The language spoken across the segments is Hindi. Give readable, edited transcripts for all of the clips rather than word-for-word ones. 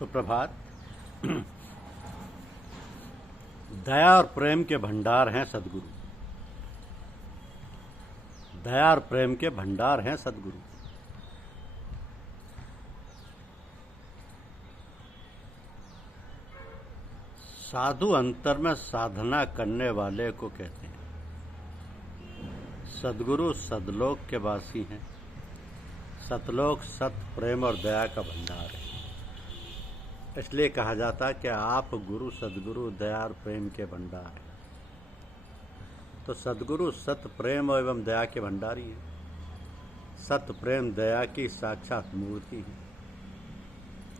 सुप्रभात। दया और प्रेम के भंडार हैं सदगुरु। दया और प्रेम के भंडार हैं सदगुरु। साधु अंतर में साधना करने वाले को कहते हैं। सदगुरु सदलोक के वासी हैं। सतलोक सत प्रेम और दया का भंडार है। इसलिए कहा जाता है कि आप गुरु सदगुरु दया और प्रेम के भंडार हैं। तो सदगुरु सत प्रेम एवं दया के भंडारी हैं। सत प्रेम दया की साक्षात मूर्ति है,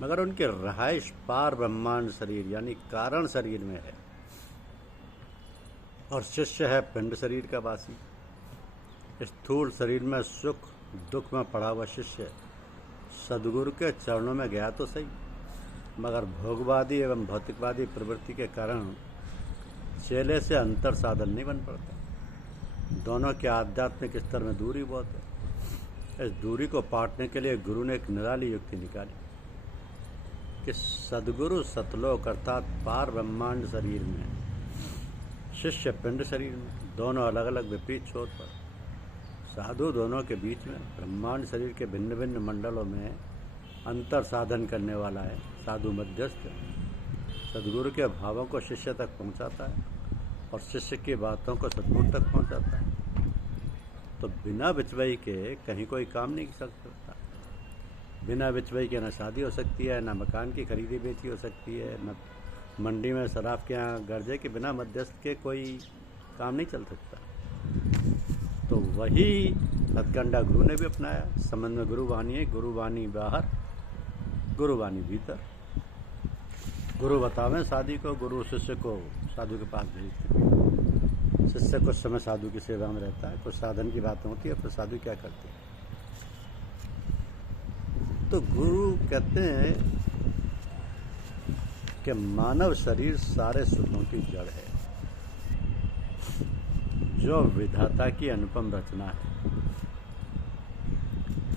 मगर उनकी रहाइश पार ब्रह्मांड शरीर यानी कारण शरीर में है, और शिष्य है पिंड शरीर का वासी। स्थूल शरीर में सुख दुख में पड़ा हुआ शिष्य सदगुरु के चरणों में गया तो सही, मगर भोगवादी एवं भौतिकवादी प्रवृत्ति के कारण चेले से अंतर साधन नहीं बन पड़ता। दोनों के आध्यात्मिक स्तर में दूरी बहुत है। इस दूरी को पाटने के लिए गुरु ने एक निराली युक्ति निकाली कि सदगुरु सतलोक अर्थात पार ब्रह्मांड शरीर में, शिष्य पिंड शरीर में, दोनों अलग अलग विपरीत छोर पर, साधु दोनों के बीच में, ब्रह्मांड शरीर के भिन्न भिन्न मंडलों में अंतर साधन करने वाला है। साधु मध्यस्थ सदगुरु के भावों को शिष्य तक पहुंचाता है और शिष्य की बातों को सदगुरु तक पहुंचाता है। तो बिना बिचवई के कहीं कोई काम नहीं कर सकता। बिना बिचवई के न शादी हो सकती है, न मकान की खरीदी बेची हो सकती है, न मंडी में शराब के यहाँ गर्जे के बिना मध्यस्थ के कोई काम नहीं चल सकता। तो वही हथकंडा गुरु ने भी अपनाया। संबंध में गुरुवाणी है, गुरुवाणी बाहर गुरुवाणी भीतर। गुरु बतावें शादी को, गुरु शिष्य को साधु के पास भेजते हैं। शिष्य कुछ समय साधु की सेवा में रहता है, कुछ साधन की बातें होती है, फिर साधु क्या करते हैं। तो गुरु कहते हैं कि मानव शरीर सारे सुखों की जड़ है, जो विधाता की अनुपम रचना है।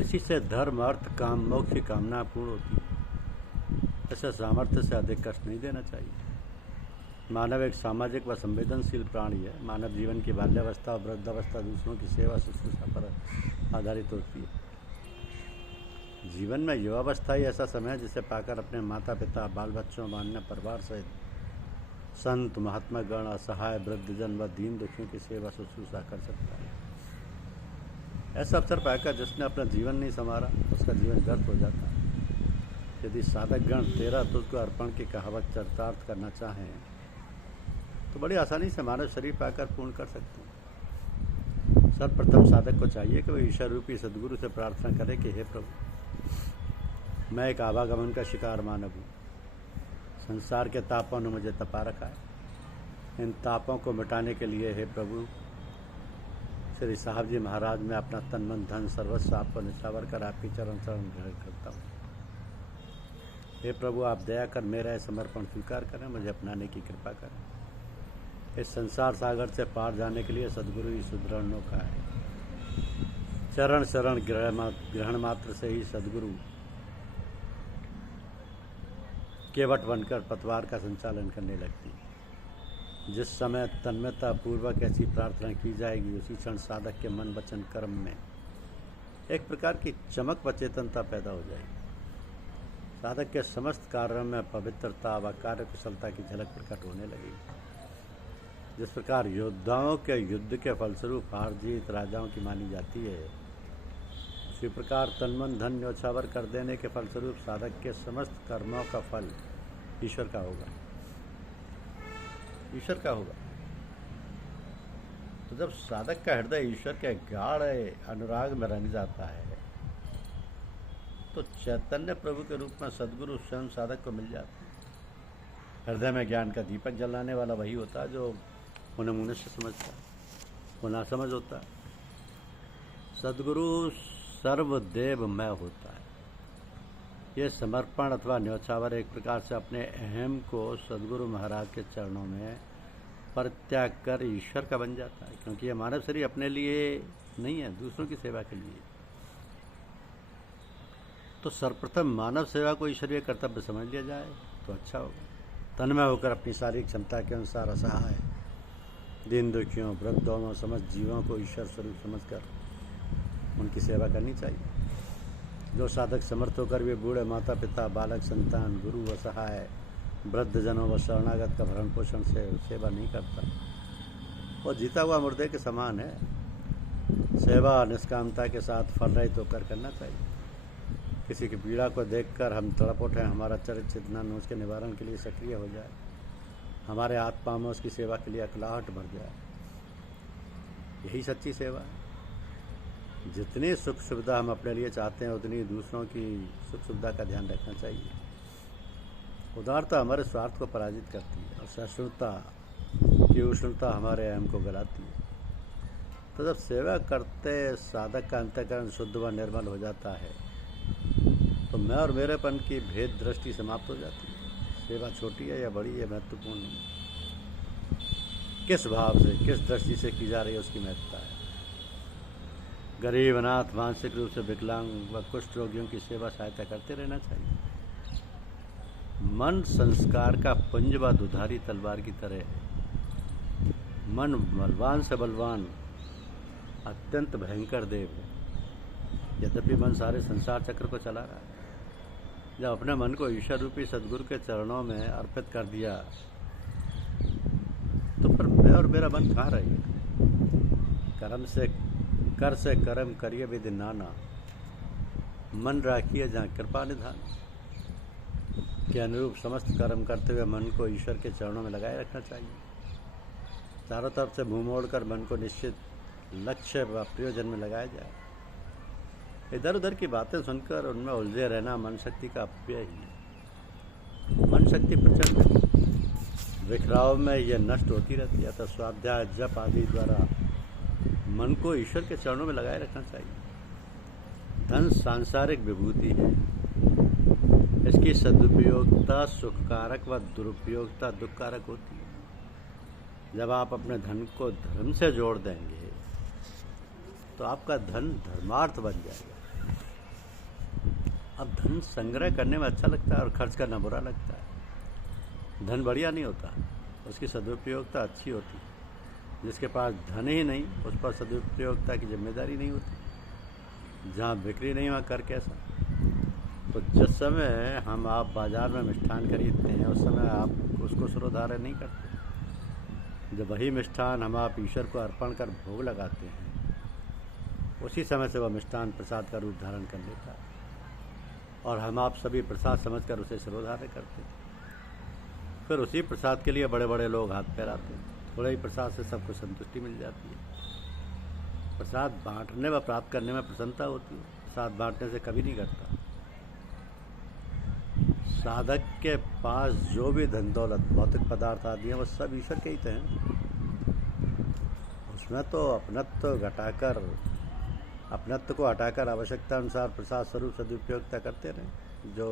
इसी से धर्म अर्थ काम मोक्ष की कामना पूर्ण होती है। ऐसे सामर्थ्य से अधिक कष्ट नहीं देना चाहिए। मानव एक सामाजिक व संवेदनशील प्राणी है। मानव जीवन की बाल्यावस्था और वृद्धावस्था दूसरों की सेवा शुश्रूषा पर आधारित होती है। जीवन में युवावस्था ही ऐसा समय है जिसे पाकर अपने माता पिता बाल बच्चों अन्य परिवार सहित संत महात्मा गण असहाय वृद्धजन व दीन दुखियों की सेवा शुश्रूषा कर सकता है। ऐसा अवसर पाकर जिसने अपना जीवन नहीं संवारा उसका जीवन व्यर्थ हो जाता है। यदि साधक गण तेरा तुझको अर्पण की कहावत चरितार्थ करना चाहें तो बड़ी आसानी से मानव शरीर पाकर पूर्ण कर सकते हैं। सर्वप्रथम साधक को चाहिए कि वह ईश्वर रूपी सदगुरु से प्रार्थना करे कि हे प्रभु, मैं एक आवागमन का शिकार मानव हूँ। संसार के तापों ने मुझे तपा रखा है। इन तापों को मिटाने के लिए हे प्रभु श्री साहब जी महाराज मैं अपना तन मन धन सर्वस्व आपको निछावर कर आपकी चरण शरण ग्रहण करता हूँ। हे प्रभु, आप दया कर मेरा समर्पण स्वीकार करें, मुझे अपनाने की कृपा करें। इस संसार सागर से पार जाने के लिए सदगुरु ही सुदृढ़ नौका है। चरण शरण ग्रहण मात्र से ही सदगुरु केवट बनकर पतवार का संचालन करने लगती है। जिस समय तन्मयता पूर्वक ऐसी प्रार्थना की जाएगी उसी क्षण साधक के मन वचन कर्म में एक प्रकार की चमक व चेतनता पैदा हो जाएगी। साधक के समस्त कार्यों में पवित्रता व कार्य कुशलता की झलक प्रकट होने लगेगी। जिस प्रकार योद्धाओं के युद्ध के फलस्वरूप हार जीत राजाओं की मानी जाती है, उसी प्रकार तन मन धन न्योछावर कर देने के फलस्वरूप साधक के समस्त कर्मों का फल ईश्वर का होगा। ईश्वर का होगा। तो जब साधक का हृदय ईश्वर के गाढ़ अनुराग में रंग जाता है तो चैतन्य प्रभु के रूप में सदगुरु स्वयं साधक को मिल जाता है। हृदय में ज्ञान का दीपक जलाने वाला वही होता है जो उन्हें मनुष्य समझता है, वो ना समझ होता है। सदगुरु सर्वदेवमय होता है। ये समर्पण अथवा न्योछावर एक प्रकार से अपने अहम को सदगुरु महाराज के चरणों में परित्याग कर ईश्वर का बन जाता है, क्योंकि ये मानव शरीर अपने लिए नहीं है, दूसरों की सेवा के लिए। तो सर्वप्रथम मानव सेवा को ईश्वरीय कर्तव्य समझ लिया जाए तो अच्छा होगा। तन्मय होकर अपनी शारीरिक क्षमता के अनुसार असहाय, दीन दुखियों, वृद्धों और समस्त जीवों को ईश्वर स्वरूप समझकर उनकी सेवा करनी चाहिए। जो साधक समर्थ होकर भी बूढ़े माता पिता, बालक, संतान, गुरु, असहाय, वृद्धजनों व शरणागत का भरण पोषण से सेवा नहीं करता, वो जीता हुआ मुर्दे के समान है। सेवा निष्कामता के साथ फल रहित होकर करना चाहिए। किसी की पीड़ा को देखकर हम तड़प उठें, हमारा चरित्र चेतना उसके निवारण के लिए सक्रिय हो जाए, हमारे आत्मा में उसकी सेवा के लिए अकलाहट भर जाए, यही सच्ची सेवा है। जितनी सुख सुविधा हम अपने लिए चाहते हैं उतनी दूसरों की सुख सुविधा का ध्यान रखना चाहिए। उदारता हमारे स्वार्थ को पराजित करती है और सहिष्णुता की उष्णता हमारे अहम को गलाती है। तो जब सेवा करते साधक का अंतःकरण शुद्ध व निर्मल हो जाता है तो मैं और मेरेपन की भेद दृष्टि समाप्त हो जाती है। सेवा छोटी है या बड़ी है महत्वपूर्ण नहीं, किस भाव से, किस दृष्टि से की जा रही है उसकी महत्ता है। गरीब, अनाथ, मानसिक रूप से विकलांग व कुष्ठ रोगियों की सेवा सहायता करते रहना चाहिए। मन संस्कार का पुंज व दुधारी तलवार की तरह है। मन बलवान से बलवान, अत्यंत भयंकर देव है। यद्यपि मन सारे संसार चक्र को चला रहा है। जब अपने मन को ईश्वर रूपी सदगुरु के चरणों में अर्पित कर दिया तो फिर मैं और मेरा मन कहाँ रहेगा। कर से कर्म करिए विधि नाना, मन राखिए जहाँ कृपा निधान के अनुरूप समस्त कर्म करते हुए मन को ईश्वर के चरणों में लगाए रखना चाहिए। चारों तरफ से मुँह मोड़कर मन को निश्चित लक्ष्य व प्रयोजन में लगाया जाए। इधर उधर की बातें सुनकर उनमें उलझे रहना मन शक्ति का अपव्यय ही है। मन शक्ति प्रचंड है, बिखराव में यह नष्ट होती रहती है। तो स्वाध्याय, जप आदि द्वारा मन को ईश्वर के चरणों में लगाए रखना चाहिए। धन सांसारिक विभूति है, इसकी सदुपयोगिता सुखकारक व दुरुपयोगिता दुखकारक होती है। जब आप अपने धन को धर्म से जोड़ देंगे तो आपका धन धर्मार्थ बन जाएगा। अब धन संग्रह करने में अच्छा लगता है और खर्च करना बुरा लगता है। धन बढ़िया नहीं होता, उसकी सदुपयोगिता अच्छी होती है। जिसके पास धन ही नहीं, उस पर सदुपयोगिता की जिम्मेदारी नहीं होती। जहाँ बिक्री नहीं, वहाँ कर कैसा। तो जिस समय हम आप बाजार में मिष्ठान खरीदते हैं उस समय आप उसको सुरोधार्य नहीं करते। जब वही मिष्ठान हम आप ईश्वर को अर्पण कर भोग लगाते हैं उसी समय से वह मिष्ठान प्रसाद का रूप धारण कर लेता है और हम आप सभी प्रसाद समझकर उसे सिरोधार्य करते हैं। फिर उसी प्रसाद के लिए बड़े बड़े लोग हाथ फैलाते हैं। थोड़े ही प्रसाद से सबको संतुष्टि मिल जाती है। प्रसाद बांटने व प्राप्त करने में प्रसन्नता होती है। प्रसाद बांटने से कभी नहीं करता। साधक के पास जो भी धन दौलत, भौतिक पदार्थ आदि हैं वो सब ईश्वर के ही तो हैं। उसमें तो अपनत्व को हटाकर आवश्यकता अनुसार प्रसाद स्वरूप सदुपयोगिता करते रहें, जो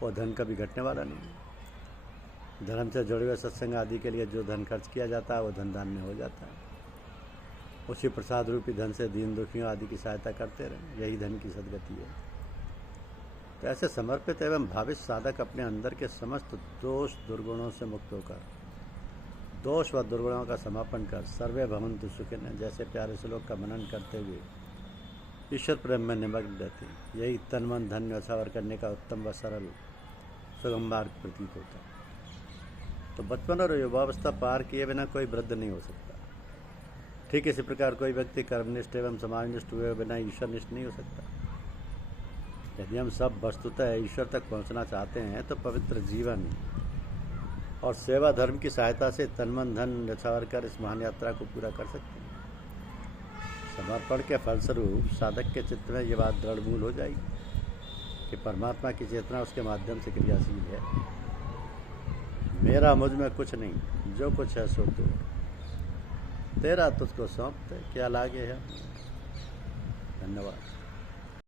वो धन कभी घटने वाला नहीं है। धर्म से जुड़े हुए सत्संग आदि के लिए जो धन खर्च किया जाता है वो धन दान में हो जाता है। उसी प्रसाद रूपी धन से दीन दुखियों आदि की सहायता करते रहें, यही धन की सदगति है। तो ऐसे समर्पित एवं भावित साधक अपने अंदर के समस्त दोष दुर्गुणों से मुक्त होकर दोष व दुर्गुणों का समापन कर सर्वे भवन्तु सुखिनः जैसे प्यारे श्लोक का मनन करते हुए ईश्वर प्रेम में निमग्न रहते हैं। यही तन मन धन न्यौछावर करने का उत्तम व सरल सुगम मार्ग प्रतीत होता है। तो बचपन और युवावस्था पार किए बिना कोई वृद्ध नहीं हो सकता। ठीक इसी प्रकार कोई व्यक्ति कर्मनिष्ठ एवं समाजनिष्ठ हुए बिना ईश्वरनिष्ठ नहीं हो सकता। यदि हम सब वस्तुतः ईश्वर तक पहुंचना चाहते हैं तो पवित्र जीवन और सेवा धर्म की सहायता से तन मन धन न्यौछावर कर इस महान यात्रा को पूरा कर सकते हैं। समर्पण के फलस्वरूप साधक के चित्त में ये बात दृढ़ मूल हो जाएगी कि परमात्मा की चेतना उसके माध्यम से क्रियाशील है। मेरा मुझ में कुछ नहीं, जो कुछ है सो तो तेरा तुझको सौंपते, क्या लागे है। धन्यवाद।